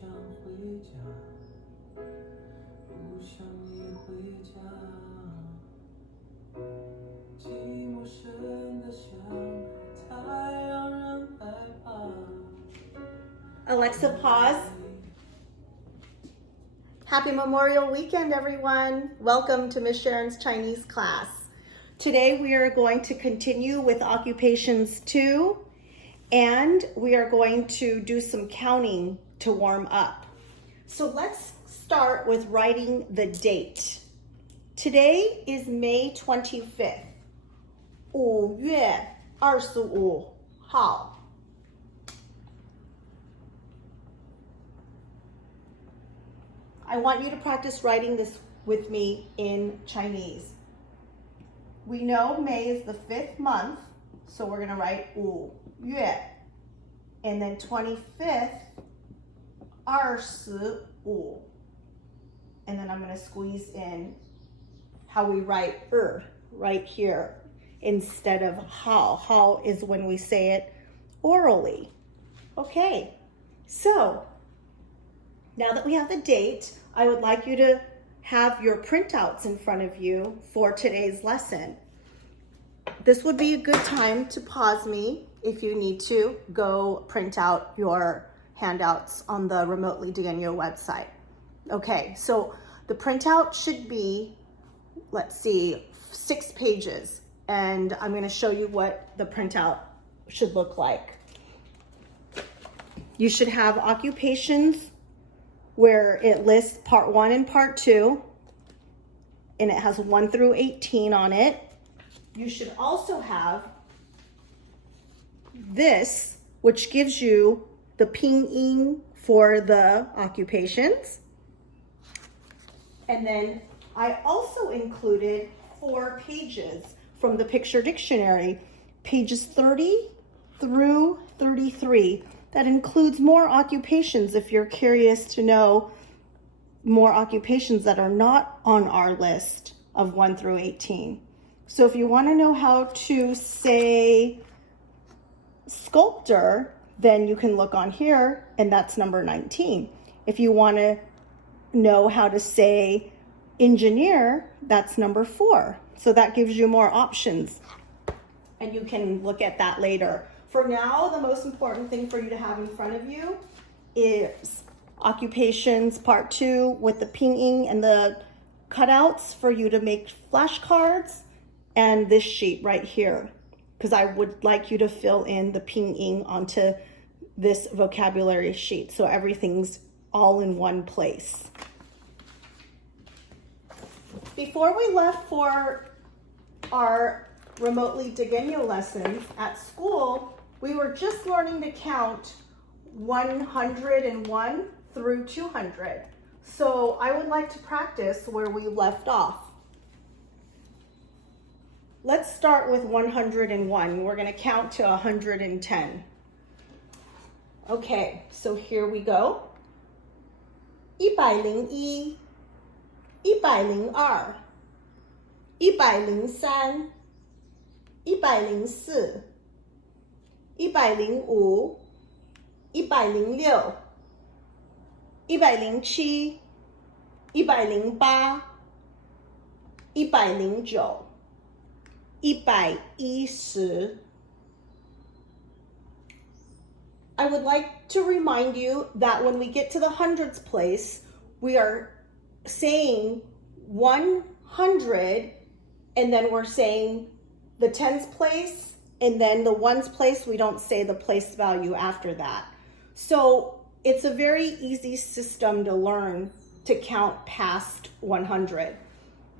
想回家，不想你回家，寂寞深得像海，太让人害怕。Alexa, pause. Happy Memorial Weekend, everyone. Welcome to Miss Sharon's Chinese class. Today we are going to continue with occupations 2, and we are going to do some counting to warm up. So let's start with writing the date. Today is May 25th. 5月25号. I want you to practice writing this with me in Chinese. We know May is the 5th month, so we're going to write 5月, and then 25th, 25, and then I'm going to squeeze in how we write right here instead of how. How is when we say it orally. Okay, so now that we have the date, I would like you to have your printouts in front of you for today's lesson. This would be a good time to pause me if you need to go print out your handouts on the Remotely Daniel website. Okay, so the printout should be, let's see, 6 pages, and I'm going to show you what the printout should look like. You should have occupations where it lists part 1 and part 2, and it has 1 through 18 on it. You should also have this, which gives you the pinyin for the occupations. And then I also included 4 pages from the picture dictionary, pages 30 through 33. That includes more occupations if you're curious to know more occupations that are not on our list of 1 through 18. So if you want to know how to say sculptor, then you can look on here, and that's number 19. If you want to know how to say engineer, that's number 4. So that gives you more options, and you can look at that later. For now, the most important thing for you to have in front of you is occupations part 2 with the pinyin and the cutouts for you to make flashcards, and this sheet right here, because I would like you to fill in the pinyin onto this vocabulary sheet so everything's all in one place. Before we left for our Remotely Daniel lessons at school, we were just learning to count 101 through 200. So I would like to practice where we left off. Let's start with 101. We're going to count to 110. Okay, so here we go. 101, 102, 103, 104, 105, 106, 107, 108, 109, 110. I would like to remind you that when we get to the hundreds place, we are saying 100, and then we're saying the tens place, and then the ones place, we don't say the place value after that. So it's a very easy system to learn to count past 100.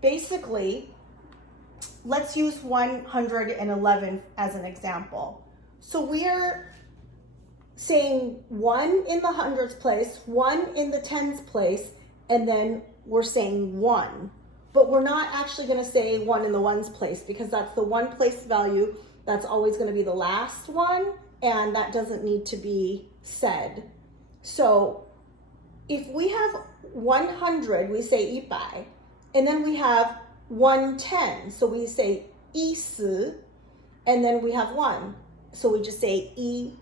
Basically, let's use 111 as an example. So we are saying 1 in the hundreds place, 1 in the tens place, and then we're saying 1. But we're not actually going to say 1 in the ones place, because that's the one place value. That's always going to be the last one, and that doesn't need to be said. So if we have 100, we say 100, and then we have 110, so we say 10, and then we have 1, so we just say 1.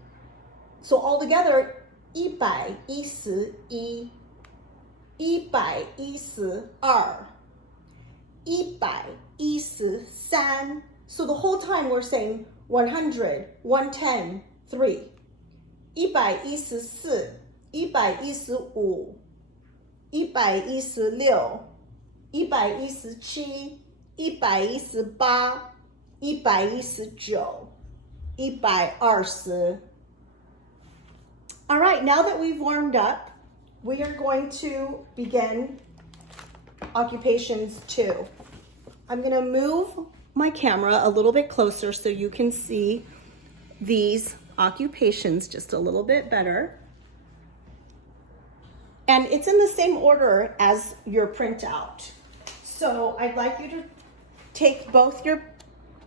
So altogether, 111 112 113 So the whole time we're saying 100 110 3 114 115 116 117 118 119 120 All right, now that we've warmed up, we are going to begin occupations 2. I'm going to move my camera a little bit closer so you can see these occupations just a little bit better. And it's in the same order as your printout. So I'd like you to take both your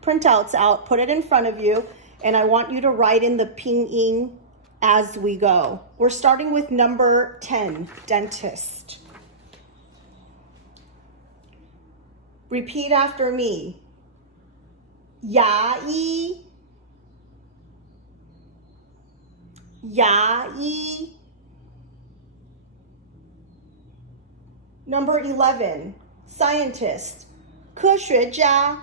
printouts out, put it in front of you, and I want you to write in the pinyin as we go. We're starting with number 10, dentist. Repeat after me. 牙医 牙医 Number 11, scientist. 科学家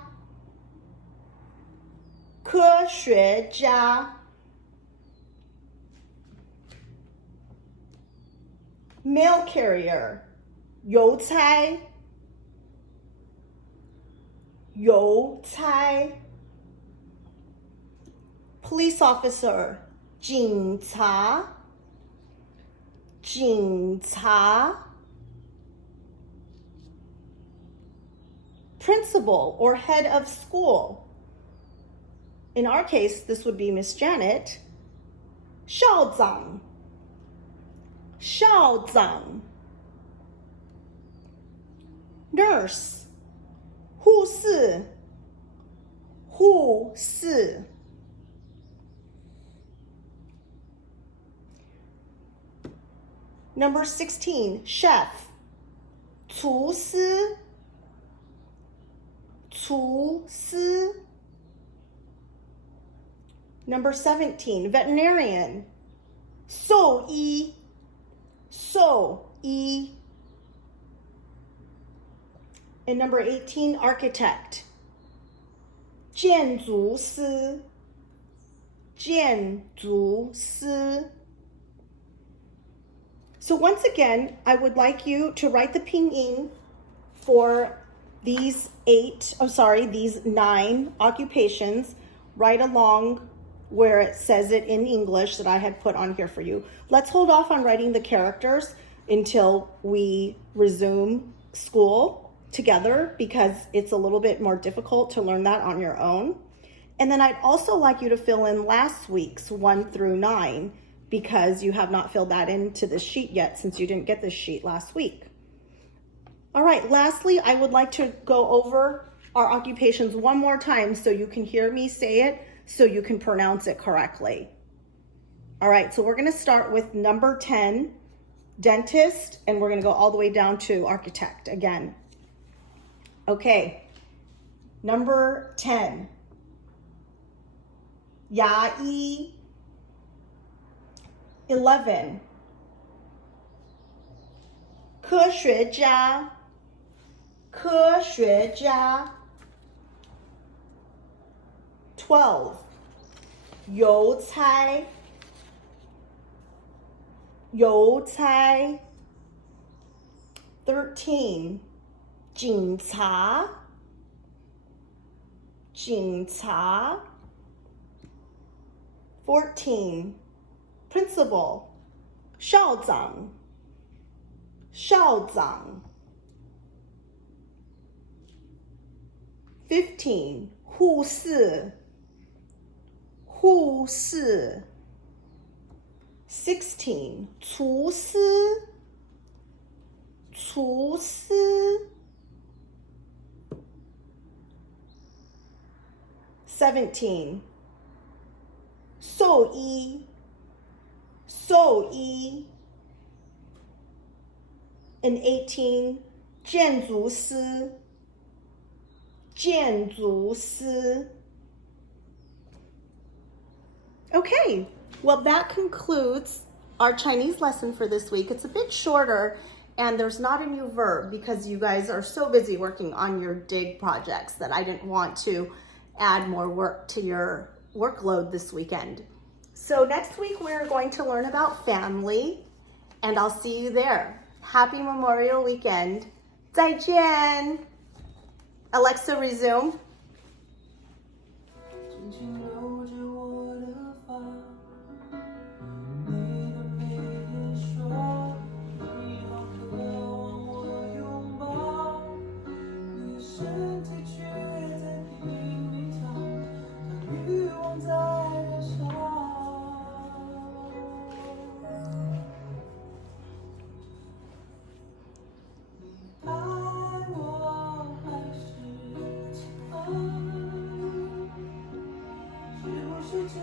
科学家 Mail carrier, 邮差邮差 Police officer, 警察警察 Principal or head of school. In our case, this would be Miss Janet. 校长校长 Nurse, 护士护士 Number 16, chef, 厨师厨师 Number 17, veterinarian, 兽医兽医 And number 18, architect, 建筑师建筑师 So once again, I would like you to write the pinyin for these 9 occupations right along where it says it in English that I had put on here for you. Let's hold off on writing the characters until we resume school together because it's a little bit more difficult to learn that on your own. And then I'd also like you to fill in last week's 1 through 9 because you have not filled that into the sheet yet since you didn't get this sheet last week. All right, lastly, I would like to go over our occupations one more time so you can hear me say it so you can pronounce it correctly. All right, so we're gonna start with number 10, dentist, and we're gonna go all the way down to architect again. Okay, number 10, 牙医 11, 科学家科学家 12, 邮差邮差 13, 警察警察 14, principal 校长校长 15, 护士护士 16, 厨师厨师 17, 兽医兽医 and 18, 建筑师建筑师 Okay, well that concludes our Chinese lesson for this week. It's a bit shorter and there's not a new verb because you guys are so busy working on your dig projects that I didn't want to add more work to your workload this weekend. So next week we're going to learn about family and I'll see you there. Happy Memorial Weekend. 再见. Alexa, resume. 轻轻揉着我的发，你的眉眼说，你好渴望我拥抱，你的身体却在拼命跳，当欲望在燃烧。你爱我还是其他？是不是这